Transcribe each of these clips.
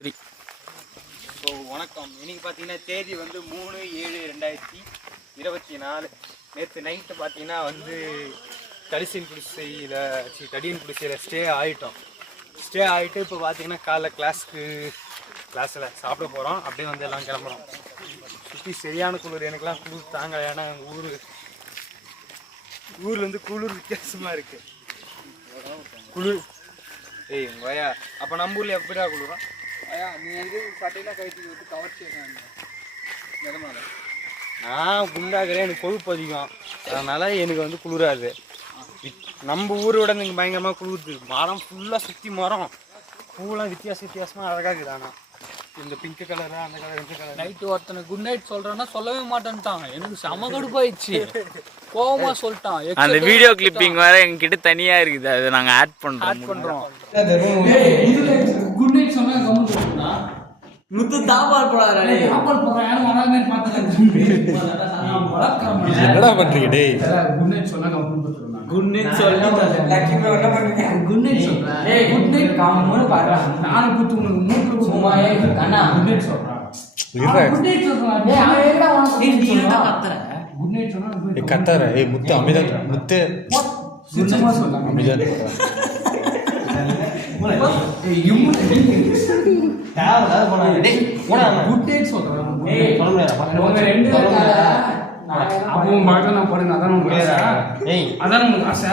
So வணக்கம். இன்னைக்கு பார்த்தீங்கன்னா தேதி வந்து 3/7/2024. நேற்று நைட்டு பார்த்தீங்கன்னா வந்து தடியன் குடிசையில் ஸ்டே ஆகிட்டு இப்போ பார்த்தீங்கன்னா காலைல கிளாஸில் சாப்பிட போகிறோம். அப்படியே வந்து எல்லாம் கிளம்புறோம். சுற்றி சரியான குளிர், எனக்குலாம் குளிர் தாங்க. ஏன்னா ஊரில் வந்து குளிர் வித்தியாசமாக இருக்குது. குளிர் உங்கள் வயா அப்போ நம்ம ஊரில் எப்படியா குளிரும்? நீ எது பார்த்தீங்கன்னா கைத்துக்கு விட்டு கவர்ச்சி நிலமால நான் குண்டாகிறேன், எனக்கு கொழுப்பு அதிகம், அதனால் எனக்கு வந்து குளிராது. நம்ம ஊரோட எனக்கு பயங்கரமாக குளிருது. மரம் ஃபுல்லாக சுற்றி மரம், பூவெலாம் வித்தியாசமாக அழகாக இருக்குது. ஆனால் இந்த பிங்க் கலரு அந்த கலர் இந்த கலர். நைட்டு ஒருத்தனை குட் நைட் சொல்கிறேன்னா சொல்லவே மாட்டேன்ட்டான். எனக்கு செம கடுப்பாயிடுச்சு, கோவமாக சொல்லிட்டான். அந்த வீடியோ கிளிப்பிங் வேற எங்ககிட்ட தனியாக இருக்குது, அதை நாங்கள் ஆட் பண்ணுறோம். குட் நைட் சொன்னா கம்முனா முத்து தாபால் போறாரே, தாபால் போறா யாரும் வராமே பார்த்தேன். என்னடா பண்றீங்க டேய்? குட் நைட் சொன்னா கம்முன்னு போட்டுறாங்க. குட் நைட் சொல்லி லக்கி ப்ரோ என்ன பண்றீங்க? குட் நைட் சொல்றேன். ஏய் குட் நைட் காமன்னு பாறா. நான் குத்து உனக்கு மூக்கு சும்மா கண்ணா குட் நைட் சொல்றான். குட் நைட் சொல்றான். டேய் அவன் எங்கடா உனக்கு நீ என்ன கத்துற? குட் நைட் சொன்னா ஏய் கத்தார. ஏய் முத்து அமைதான் முத்து சுத்தமா சொல்றான். அமைதான் ஏய் யும்மு தாவடா போடா. டேய் போடா. குட் நைட் சொல்றான். ஏய் சொல்லுடா. உங்க ரெண்டு அப்போ மாட்ட நான் போறேன். அதான் உங்களுக்கு ஏய் அதான் உங்களுக்கு ஆசை.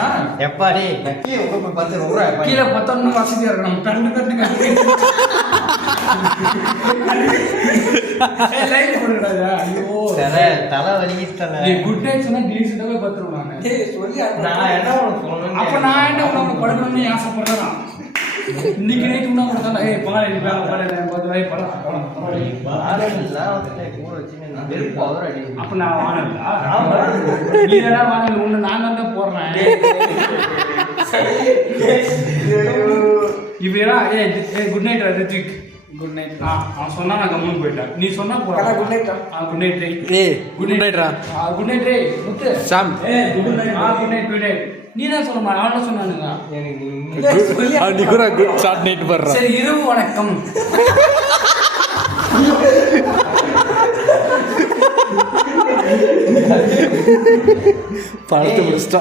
எப்பா டேய் லக்கி உங்க பார்த்து ரொம்ப கீழே பத்தணும் வசதியா இருக்கணும். கண்டு ஏய் லைட் போடுடா. ஐயோ தலை வலிக்கிட்டல. ஏய் குட் நைட் சொன்னா டீசென்ட்டாவே பத்துறோம் நாங்க. டேய் சொல்லி நான் என்ன உனக்கு சொல்லணும்? அப்ப நான் என்ன உனக்கு படுக்கணும்னு ஆசைப்படுறேன். இன்னைக்கு நைட் உனா உனக்கு ஏய் பாலை நீ பாலை நான் பார்த்து வை பட பாலெல்லாம் வந்து ஊற வச்சு நான் வெறுப்பு அவர் அடி. அப்ப நான் வானடா. நீ என்னடா வானல உன்ன நான் தான் போறேன். இவரா ஏய் good night Rithvik. Good night. அவன் சொன்னா நான் கம்முன்னு போயிட்டேன். நீ சொன்னா போறா. Good night. குட் நைட் ரே. ஏய் குட் நைட் ரா. குட் நைட் ரே முத்து சாம். ஏய் good night. Good night good night. நீ தான் சொல்லுமா? அவன் சொன்னானுங்க. நீ கூட குட் ஷார்ட் நைட் பண்ற. சரி இரவு வணக்கம். படுத்து முடிச்சிட்டா.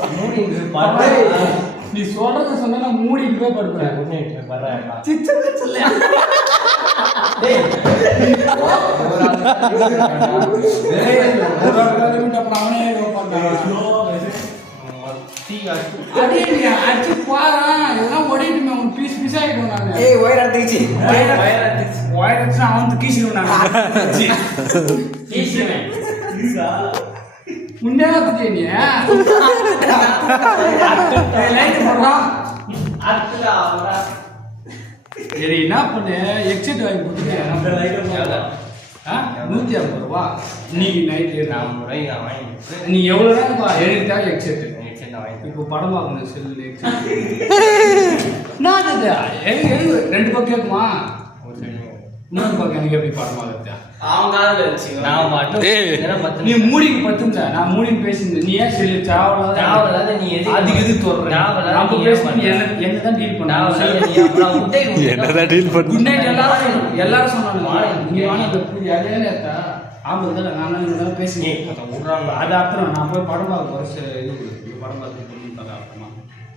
நீ சொல்றத சொன்னா நான் மூடிட்டு போய் படுப்பேன். குட் நைட் பண்றேன். சிச்சவே சொல்லையா? டேய் ஒரு ஆள் கிட்ட அவனே ரோப்பாங்க. அடி நீ அடி பாறா எல்லாம் ஓடிட்டுமே உன் பீஸ் ஆயிடும். நான் ஏய் வயர் அடிச்சு அவன் கீசிடுவேன். நான் கீசிடுவேன். உண்மையா பத்தியே நீ லைட் போடுறா. சரி என்ன பண்ணு, எக்ஸிட் வாங்கி கொடுத்துட்டு 150 ரூபா இன்னைக்கு நைட்டு. நீ எவ்வளோ நேரம் எனக்கு தேவை எக்ஸிட். இப்போ படம் பார்க்கணும் செல்லு நான் ரெண்டு பக்கம் கேட்குமா? இன்னொரு பக்கம் எனக்கு எப்படி படம் பார்க்கறது? நீ மூடிக்கு பத்துங்க. நான் மூடின்னு பேசியிருந்தேன். நீ ஏன் செல்லு தேவையில்லாத நீ அதுக்கு எது தோற என்னதான் டீல் பண்ண என்னதான் டீல் பண்ண. குட் நைட் எல்லாரும் சொன்னாங்க. ஆமாம் தான் நான் பேசினேன். அது அப்புறம் நான் போய் படம் பார்க்க போகிறேன். படம் பார்த்து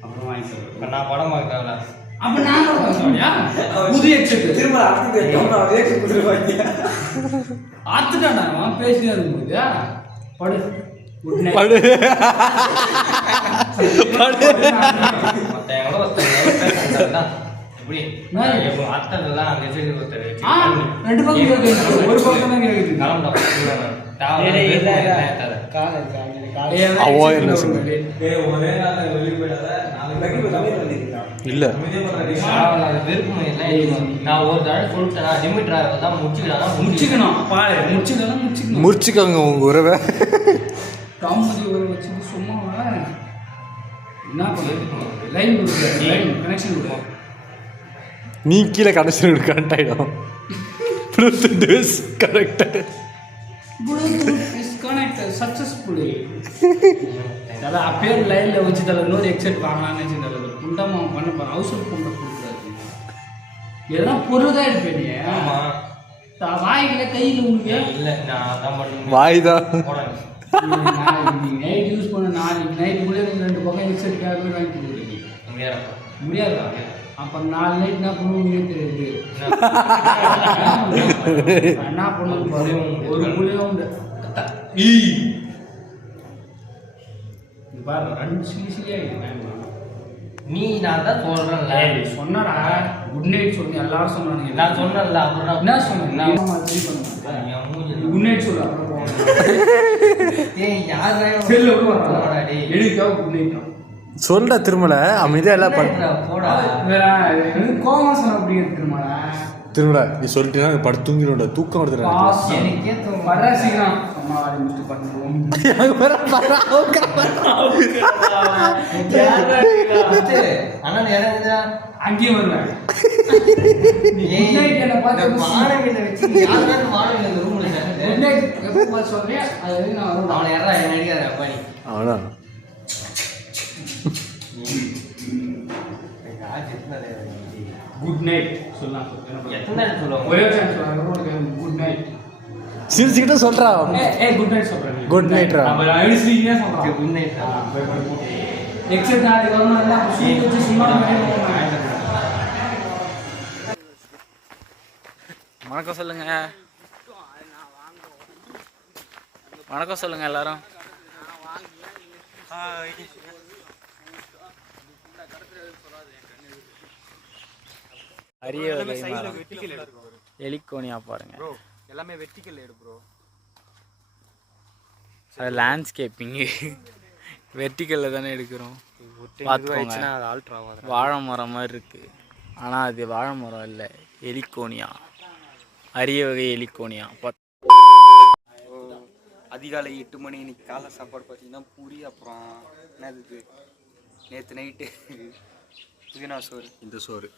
அப்புறம் வாங்கி சொல்றேன். நான் படம் பார்க்கல. அப்ப நான் புது எக்ஸெட் திரும்ப ஆத்துட்டாண்டா பேசினே இருக்கும்போது படு குட் நைட் படு ரெண்டு பக்கம் ஒரு பக்கம் தான் கேக்குது. இல்ல நான் ஒரு தடவை சொல்லிட்டேன் லிமிட் தான் முடிச்சுக்கோங்க உங்க உறவை. காமெடி உறவை வச்சுட்டு சும்மா என்ன பண்ணுறது? லைன் கனெக்ஷன் கொடுப்போம். நீ கீழே கனெக்ஷன் கனெக்ட் ஆகிடும். Correct. Bluetooth is connected successfully. அதான் அப்பயே லைனில் வச்சு தலை இன்னொரு எக்ஸெட் வாங்கலாம்னு வச்சு தலை குண்டமாக பண்ண போகிறேன். ஹவுஸ் ஹோல்ட் பண்ண கொடுக்குறாரு. எதனா பொருள் தான் எடுப்பேன். வாய்க்கல கையில் உங்களுக்கு இல்லை நான் தான் பண்ணி வாய் தான். நைட் யூஸ் பண்ண நாளைக்கு நைட்டுக்குள்ளே 2 பக்கம் ஹெட்செட் கேட்கவே வாங்கி கொடுக்குறீங்க முடியாது. முடியாதா? அப்போ 4 நைட் என்ன பண்ணுவோம் தெரியாது. என்ன பண்ணுவோம் ஒரு மூலையும் உண்டு. பாரு 2 சிலிசிலியாக நீ நான் தான் சொல்கிறேன்ல. சொன்னடா குட் நைட் சொல்லி எல்லாரும் சொன்னாங்க. நான் சொன்னேன்ல அப்புறம் என்ன சொன்னேன்? குட் நைட் சொல்ல செல்ல எடுக்கா குட் நைட் சொல்ற திருமலை அமைதியா எல்லாம் போடா. கோமா சொன்ன அப்படியே திருமலை திருமலை நீ சொல்லிட்டீங்கன்னா படுத்து தூங்கிடும்டா. தூக்கம் வருதுடா. எனக்கே வர சீக்கிரம் அம்மா முடிச்சு பண்ணுவோம். ஆனால் இறங்குதா அங்கேயே வருவேன். சொல்றேன் அது நான் வருவேன். அவனை யாரா என்ன அடிக்காத அப்பா நீ அவனா குட் நைட் சொல்லலாம். எத்தனை சொல்லுவாங்க? ஒரே சான்ஸ் சொல்றாங்க குட் நைட். சிரிச்சுக்கிட்ட சொல்றா. ஏய் குட் நைட் சொல்றேன். குட் நைட்ரா. நம்ம ஐஸ்லீனே சொல்றோம். குட் நைட் எக்ஸெட் நாளைக்கு வரணும் எல்லாம் சூட் வச்சு சும்மா வணக்கம் சொல்லுங்க. வணக்கம் சொல்லுங்க எல்லாரும். அரிய வகை மரம். எலிக்கோனியா பாருங்க. எல்லாமே வெர்டிக்கல் எடு ப்ரோ. அது லேண்ட்ஸ்கேப்பிங்கு வெர்டிக்கலில் தானே எடுக்கிறோம். பார்த்துக்கோங்க. வாழை மரம் மாதிரி இருக்குது ஆனால் அது வாழை மரம் இல்லை, எலிக்கோனியா. அரிய வகை எலிக்கோனியா. அதிகாலை 8 மணி இன்னைக்கு காலை சாப்பாடு பார்த்தீங்கன்னா பூரி, அப்புறம் என்னது நேற்று நைட்டு புதினா சோறு. இந்த சோறு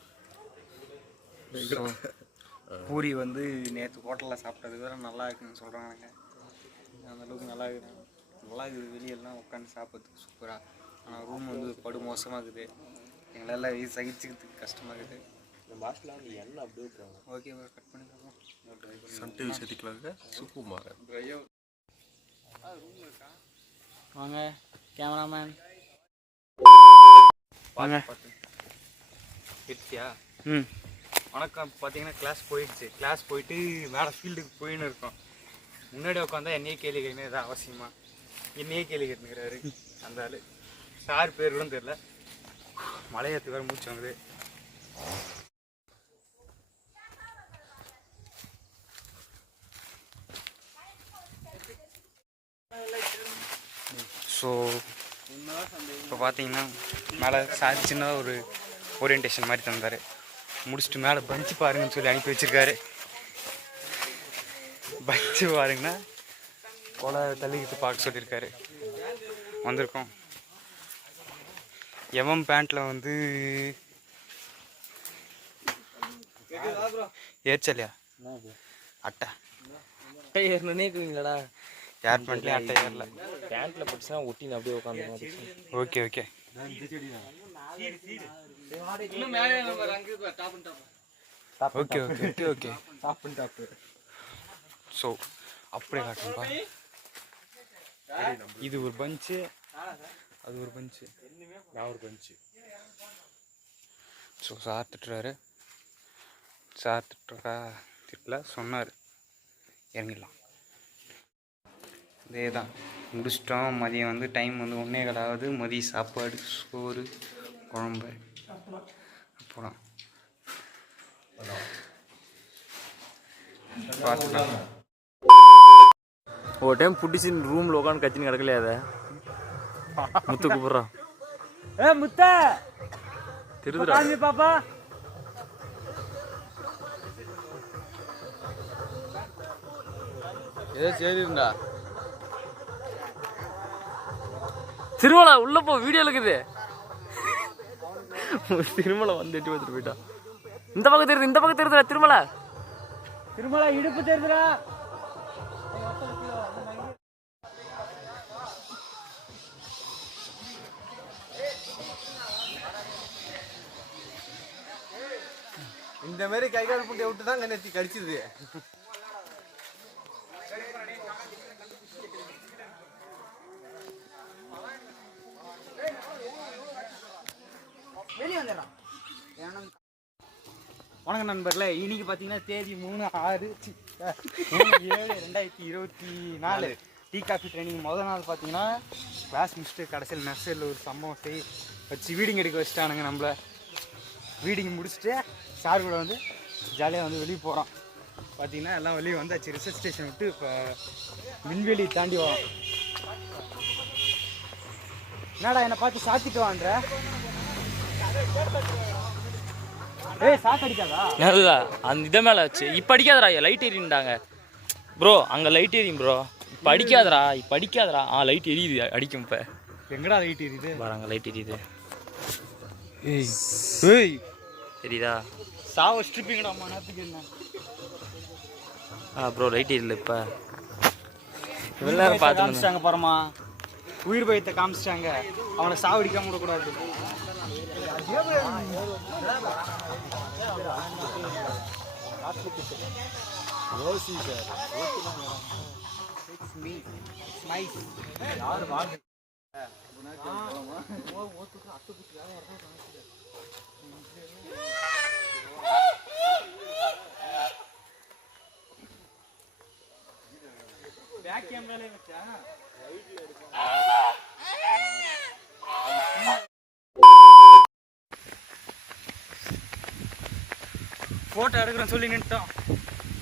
பூரி வந்து நேற்று ஹோட்டலில் சாப்பிட்டது வேறு நல்லா இருக்குன்னு சொல்கிறாங்க. அந்தளவுக்கு நல்லா இருக்குது. நல்லா இருக்குது. வெளியெல்லாம் உட்காந்து சாப்பிட்றதுக்கு சூப்பராக. ஆனால் ரூம் வந்து படு மோசமாக இருக்குது. எங்களால் சகிச்சுக்கிறதுக்கு கஷ்டமாக இருக்குது. இந்த பாட்டில் வந்து எண்ணெய் அப்படியே ஓகே கட் பண்ணி பார்ப்போம். சன்ட்டு விஷயத்துக்குள்ள சுக்குமார் வாங்க கேமராமேன் வாங்க. எடுத்தியா? ம். வணக்கம். பார்த்தீங்கன்னா கிளாஸ் போயிட்டு மேலே ஃபீல்டுக்கு போயின்னு இருக்கோம். முன்னாடி உட்காந்தா என்னையே கேள்வி கேட்கணும். எதாவது அவசியமா என்னையே கேள்வி கேட்டுக்கிறாரு அந்த ஆள். சார் பேர் கூட தெரியல. மலையேற்று வேறு மூச்சு வாங்குது. ஸோ இப்போ பார்த்தீங்கன்னா மேலே சார் சின்னதாக ஒரு ஓரியன்டேஷன் மாதிரி தந்தார். முடிச்சுட்டு மேலே பஞ்சு பாருங்கன்னு சொல்லி அனுப்பி வச்சுருக்காரு. பஞ்சு பாருங்கன்னா கொலை தள்ளிக்கிட்டு பார்க்க சொல்லியிருக்காரு. வந்திருக்கோம். எம்எம் பேண்ட்டில் வந்து ஏர்ச்சலையா அட்டை ஏறணுன்னே இருக்குங்களா? யார் பேண்ட்லேயும் அட்டை ஏறல. பேண்ட்டில் போட்டுச்சுன்னா ஒட்டின்னு அப்படியே உட்காந்து. Okay okay. Okay okay okay okay. So அப்படியே காட்டுப்பா. இது ஒரு பஞ்சு, அது ஒரு பஞ்சு, நான் ஒரு பஞ்சு. ஸோ சார் திட்டுறாரு. சார் திட்டல சொன்னார் இறங்கிடலாம். இதே தான் முடிச்சிட்டோம். மதியம் வந்து டைம் வந்து 1:15 ஆகுது. மதியம் சாப்பாடு சோறு குழம்பு அப்புறம் பார்த்துக்கலாம். ஒரு டைம் பிடிச்சின்னு ரூமில் உட்காந்து கத்தின்னு கிடக்கலையா? அதை முத்து கூப்பிட்றான். முத்த திருதுடா பாப்பா. ஏதோ சரிடா. திருமலை உள்ள போ, வீடியோ இருக்குது. திருமலை வந்து எட்டி பார்த்துட்டு போயிட்டா. இந்த பக்கம் தெரியுது, இந்த பக்கம் தெரியுதுடா. திருமலை திருமலை இடுப்பு தெரியுதுடா. இந்த மாதிரி கை கால் புண்டைய விட்டு தான் நேற்று கடிச்சிது. வெளியே வந்துடுறான். வணக்கம் நண்பர்களே, இன்னைக்கு பார்த்தீங்கன்னா தேதி 3/6/2024 டீ காஃபி ட்ரைனிங் முதல் நாள். பார்த்தீங்கன்னா கிளாஸ் முடிச்சுட்டு கடைசியில் நர்சரியில் ஒரு சம்பவத்தை வச்சு வீடிங் எடுக்க வச்சுட்டானுங்க. நம்மள வீடிங் முடிச்சுட்டு சார் கூட வந்து ஜாலியாக வந்து வெளியே போகிறோம். பார்த்தீங்கன்னா எல்லாம் வெளியே வந்தாச்சு. ரிசர்ச் ஸ்டேஷன் விட்டு இப்போ விண்வெளி தாண்டி வரோம். என்னடா என்னை பார்த்து சாத்திட்டு வான்ற? ஏய் சாக்கு அடிக்காதா? நல்லா அந்த இதை மேலே வச்சு இப்போ அடிக்காதரா, லைட் எரியுண்டாங்க ப்ரோ. அங்கே லைட் எரியும் ப்ரோ. இப்போ அடிக்காதரா, இப்போ அடிக்காதரா. லைட் எரியுது, அடிக்கும். இப்போ எங்கடா லைட் எரியுது? பாருங்க லைட் எரியுது. ஏய் ஏய் தெரியுதா? சாவ ஸ்ட்ரிப்பிங்கடாமா நேரத்துக்கு என்ன? ப்ரோ லைட் எரியல. இப்போ எல்லாரும் பார்த்து காமிச்சிட்டாங்க பாருமா, உயிர் பயத்தை காமிச்சிட்டாங்க. அவனை சாவடிக்காம விடக்கூடாது. பேக் கேமராலே வச்சா ஃபோட்டோ எடுக்கிறேன்னு சொல்லி நின்ட்டோம்.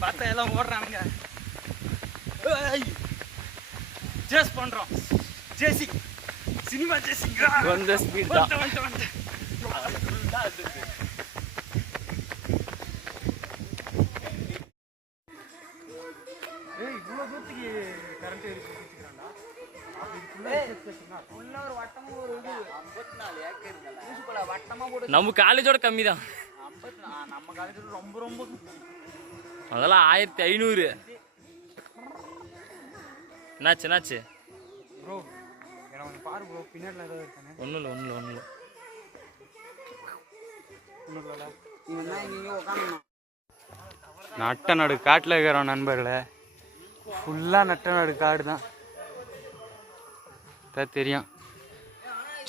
பார்த்தா எல்லாம் ஓடுறானுங்க. ஜேஸ் பண்ணுறோம். ஜேசி சினிமா ஜேசிங்க வந்த ஸ்பீட் தான். ஏய் இவ்வளோ தூரத்துக்கு கரண்ட் எடுத்து வச்சுக்கிறான்டா. ஒரு வட்டமா ஒரு இது 54 ஏக்கர் ஊசுக்குள்ள வட்டமா போட்டு நம்ம காலேஜோட கம்மி தான். 54 நம்ம காலேஜில் ரொம்ப ரொம்ப அதெல்லாம் 1500. என்னாச்சு? ப்ரோ என்ன வந்து பாரு ப்ரோ, பின்னாடி ஏதாவது இருக்கானே? ஒன்றும் இல்லை. ஒன்றும் இல்லைல்ல. இவன் தான் இங்கே உட்காந்துமா. நட்ட நடு காட்டில் இருக்கிறோம் நண்பர்களே. ஃபுல்லாக நட்ட நடு காடு தான் தெரியும்.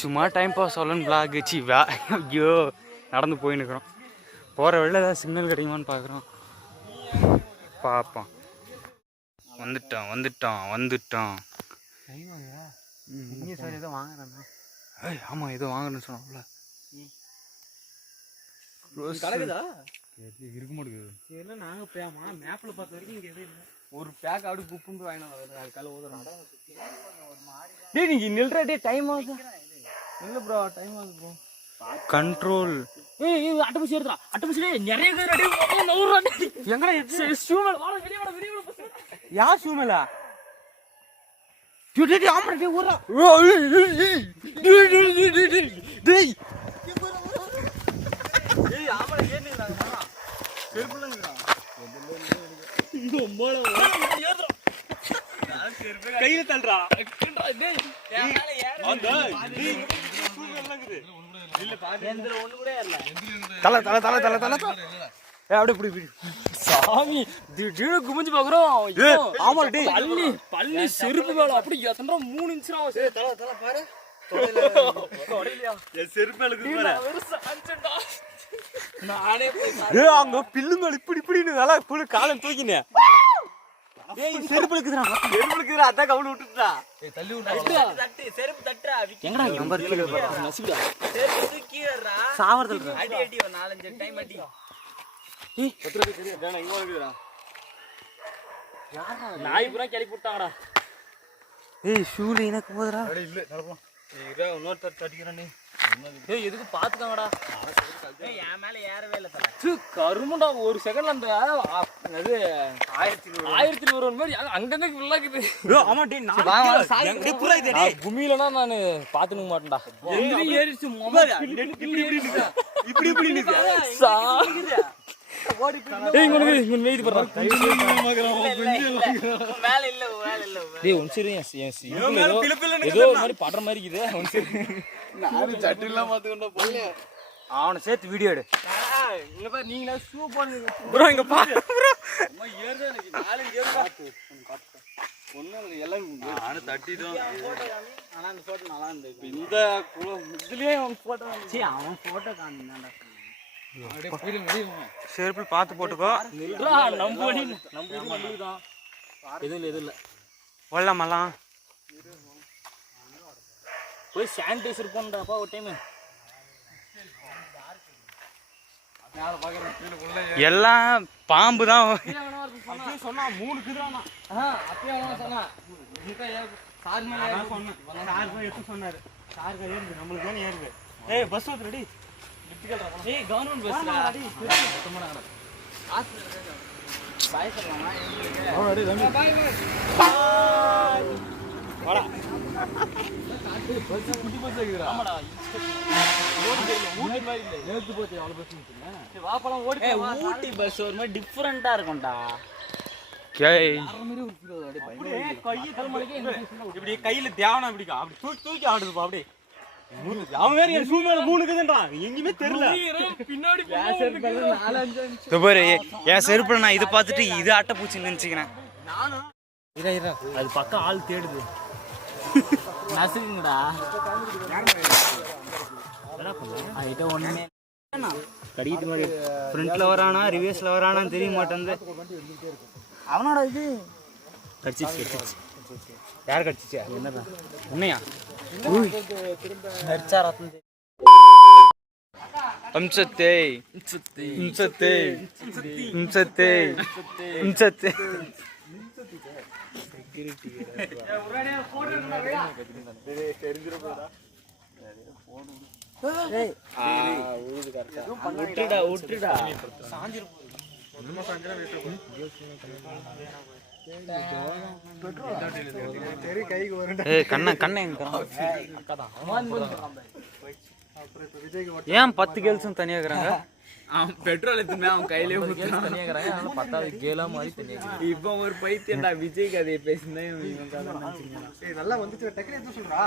சும்மா டைம் பாஸ் சொல்லணும்னு பிளாக் வச்சு ஐயோ நடந்து போயின்னு இருக்கிறோம். போகிற வழியில் ஏதாவது சிக்னல் கிடைக்குமான்னு பார்க்குறோம். பார்ப்போம். வந்துட்டோம். சார் ஏதோ வாங்குறேன். ஆமாம் ஏதோ வாங்குறேன்னு சொன்னோம்ல. இருக்க மாட்டேங்குது. இல்லை நாங்கள் பேமா மேப்பில் பார்த்த வரைக்கும் இங்கே எதுவும் இல்லை. ஒரு பேக் அப்படி குப்புண்டு வாங்கினா அதுக்கால ஊதுறோம். டே நீங்கள் நில்ற டே டைம் ஆகுது. இல்லை ப்ரோ டைம் ஆகுது ப்ரோ. கண்ட்ரோல். ஏய் அட்டபூசி எடுத்துடா. அட்டபூசிலே நிறைய பேர் அடி எங்கடா ஷூமேல வாடா வெளிய யார் ஷூமேலா? ஆமா டே ஊரா. டேய் ஆமா ஏன்னுடா செருப்புலங்கடா. கையில தள்ளுறா. டேய் அந்த இல்ல பாரு எந்திர ஒண்ணு கூட இல்ல. தல அப்படியே புடி சாமி திடீர்னு குமிஞ்சு பாக்குறோம். ஆமா டேய் பள்ளி செருப்பு மேல அப்படி எத்தனை 3 இன்ச் ஆகும். தல பாரு தொடையிலையா என் செருப்பு மேல பாரு. நானே அங்க பில்லு மேல இப்படின்னு நல்லா புளு காலம் தூக்கினே. ஏய் செருப்பு இருக்குதுடா. அதான் கவுள விட்டுட்டா. ஏய் தள்ளி விடுடா. தட்டு செருப்பு தட்டறா. எங்கடா நம்பர் கீழ பாரு நசிடா. செருப்பு தூக்கிறா. சாவறதுடா. அடி ஒரு 4-5 டைம் அடி. ஏய் பத்திரக்கு தெரியும். டேய் இங்க வந்துடா. யாரா நாய் பூரா கிளப்பி விட்டாங்கடா. ஏய் ஷூல எனக்கு போதுடா. அட இல்ல நடப்போம். ஏய் இரா இன்னொரு தட்டிக்கறனே. ஏய் எதுக்கு பாத்துக்கங்கடா. ஏய் என் மேல ஏறவே இல்ல தல. கருமடா ஒரு செகண்ட்ல அந்த அது 1100 மாதிரி அங்க இருந்து ஃபுல்லாக்குது. ஆமா டேய் நான் சாய் புரா இது டேய். பூமியிலனா நான் பாத்துக்க மாட்டேன்டா. எந்திரி ஏறிச்சு மொபைல் இப்படி நிக்குது. ஓடி போய் ஏய் இங்க வெயிட் பண்றா. மேல இல்ல டேய் ஒன் சரி ஏதோ மாதிரி படுற மாதிரி இருக்குது. ஒன் சரி நானு சட்டில பாத்துக்கண்டா போல. அவனை சேர்த்து வீடியோ எடு. இங்க பாரு நீங்களா ஷூ போடுங்க ப்ரோ இங்க பாரு ப்ரோ. அம்மா ஏறுதே எனக்கு 4 ஏறு பாத்து. ஒண்ணு எல்லாம் நானு தட்டிட்டோம். ஆனா அந்த போட்டோ நல்லா இருந்தது. இந்த இதுலயே அவன் போட்டோ சரி அவன் போட்டோ காணும்டா. அப்படியே புரிய முடியுமா? செருப்பு பார்த்து போட்டுக்கோ. நில்றா நம்ம வண்டி நம்மளுக்கு தான். எதுவும் இல்லை ஓடலாமலாம். போய் சானிடைசர் போன்றாப்பா ஒரு டைம். எல்லாம் பாம்பு தான். சொன்னா 3 கிரானா. அப்பயே அவன் சொன்னா சார் மேல சொன்னேன். சார் போய் எடுத்து சொன்னாரு. சார் கை ஏறுது நம்மளுக்கு தானே ஏறுது. ஏய் பஸ் ஊத்துறடி. ஏய் கவர்மெண்ட் பஸ்ல அடி சுத்தமாடா. பாய் சொல்லலாம் எங்களுக்கு. அவனடி ரமி. பாய் பாய். வாடா. பஸ் குட்டி பஸ் இருக்குடா. ஆமாடா. ஊட்டி மாதிரி இல்ல. நேத்து போச்சு அவ்வளவு பஸ் நிக்குங்க. சரி வா போலாம் ஓடி போ. ஏய் ஊட்டி பஸ் ஒரு மாதிரி டிஃபரண்டா இருக்கும்டா. கேய் இப்படி கையில தியானம் பிடிக்கும். அப்படி தூக்கி ஆடுதுப்பா அப்படியே. அவன் வேற என் ஷூ மேல 3 இருக்குதுன்றான். எங்கயுமே தெரியல. பின்னாடி என் செருப்புல நான் இதை பார்த்துட்டு இது அட்டை பூச்சி நினைச்சுக்கிறேன். அது பக்கம் ஆள் தேடுது. நசுக்குங்கடா. அதுகிட்ட ஒண்ணுமே கடிக்கிட்டு மாதிரி ஃப்ரண்ட்ல வரானா ரிவர்ஸ்ல வரானான்னு தெரிய மாட்டேங்குது. அவனோட இது கடிச்சிச்சு. யார் கடிச்சிச்சா? என்னதான் உண்மையா? அம்சத்தே இம்சத்தே இம்சத்தே இம்சத்தே. விட்டுடா ஏன் 10 கேர்ள்ஸும் தனியா இருக்கிறாங்க? அவன் பெட்ரோல் எடுத்துமே அவன் கையிலே தனியா இருக்கிறாங்க. 10வது கேலா மாதிரி தனியா. இப்போ ஒரு பைத்தியம்டா விஜய் கதையை பேசினேன். நல்லா வந்துச்சு. டக்குனு எடுத்து சொல்றா.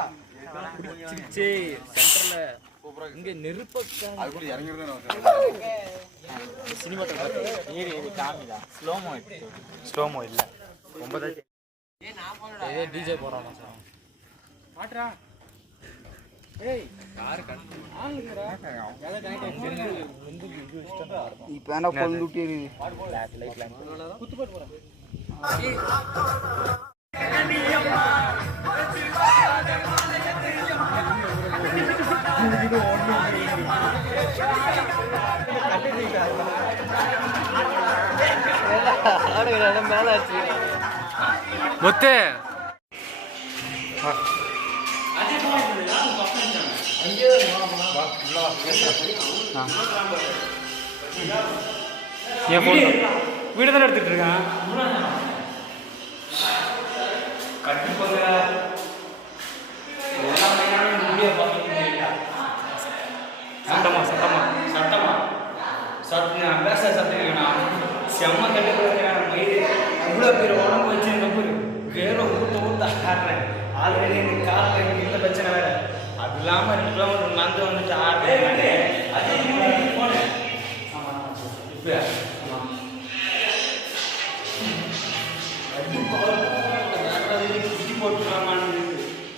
சென்டர்ல இங்க நெருப்ப சினிமா ஸ்லோமோ இல்ல. 9 டிஜே போறான் மாட்றா. இப்ப என்ன கொண்டு விட்டு மேலாச்சு முத்து வீடு தானே எடுத்துட்டு இருக்கான். சட்டமா சட்டமா சட்டமா சட்ட பேச சட்டா செம்ம கட்டுக்கிறான். மயிறு அவ்வளோ பேர் உடம்பு வச்சு வேற ஊத்த ஆடுறேன். ஆல்ரெடி எனக்கு காலில் இந்த பிரச்சனை வேற. அது இல்லாமல் 2 கிலோமீட்டர் நடந்து வந்துட்டு ஆடுறேன். அதே போனேன். ஆமாம் இப்போ ஆமாம் குட்டி போட்டுக்கலாமான்னு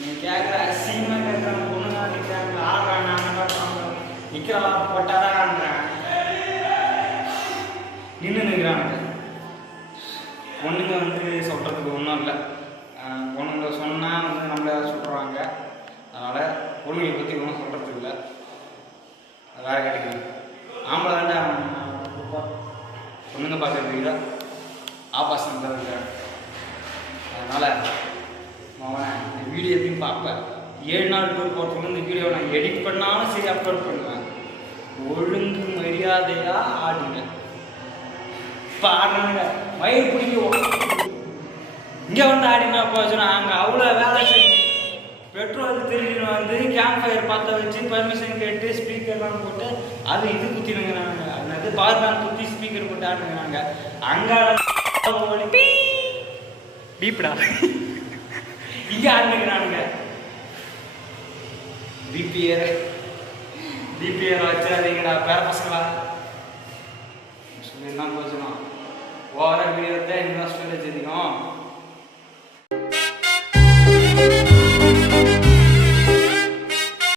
நீங்கள் கேட்குற அசிங்கமாக கேட்குறாங்க. பொண்ணுங்க நிற்கிறாங்க ஆடுறாங்க. நிற்கிறான் போட்டாதான்றான். நின்றுக்கிறாங்க. பொண்ணுங்க சொல்கிறதுக்கு ஒன்றும் இல்லை. பொண்ணுங்க சொன்னால் நம்மளை சொல்கிறாங்க. அதனால் பொண்ணுங்களை பற்றி ஒன்றும் சொல்கிறதுக்கு இல்லை. வேறு கிடைக்குது. ஆம்பளை தாண்டா பொண்ணுங்க பார்க்கறதுக்கு இல்லை. ஆபாசம் தான் இருக்கிறேன். அதனால் அவன் இந்த வீடியோ எப்படின்னு பார்ப்பேன். 7 நாள் டூர் போகிறதுக்குள்ள இந்த வீடியோவை நான் எடிட் பண்ணாலும் சரி அப்லோட் பண்ணுவேன். ஒழுங்கு மரியாதையாக ஆடுங்க. இப்போ ஆடுறாங்க மயிர் பிடிக்கும். இங்கே வந்து ஆடினா போச்சுன்னா அங்கே அவ்வளோ வேலை செஞ்சு பெட்ரோல் திருடின்னு வந்து கேம்ப் ஃபயர் பற்ற வச்சு பர்மிஷன் கேட்டு ஸ்பீக்கர்லாம் போட்டு அது இது குத்தினுங்கிறாங்க. அது பவர் பேங்க் குத்தி ஸ்பீக்கர் போட்டு ஆடுங்கிறாங்க. அங்கே பீப்டா இங்கே ஆடுங்கிறானுங்க. டிபிஆர் வச்சாதீங்கடா பேர பசங்களா சொல்லி என்ன போச்சுன்னா ஓவராக வீடியோ தான் இன்வெஸ்ட்மெண்ட் அதிகம்.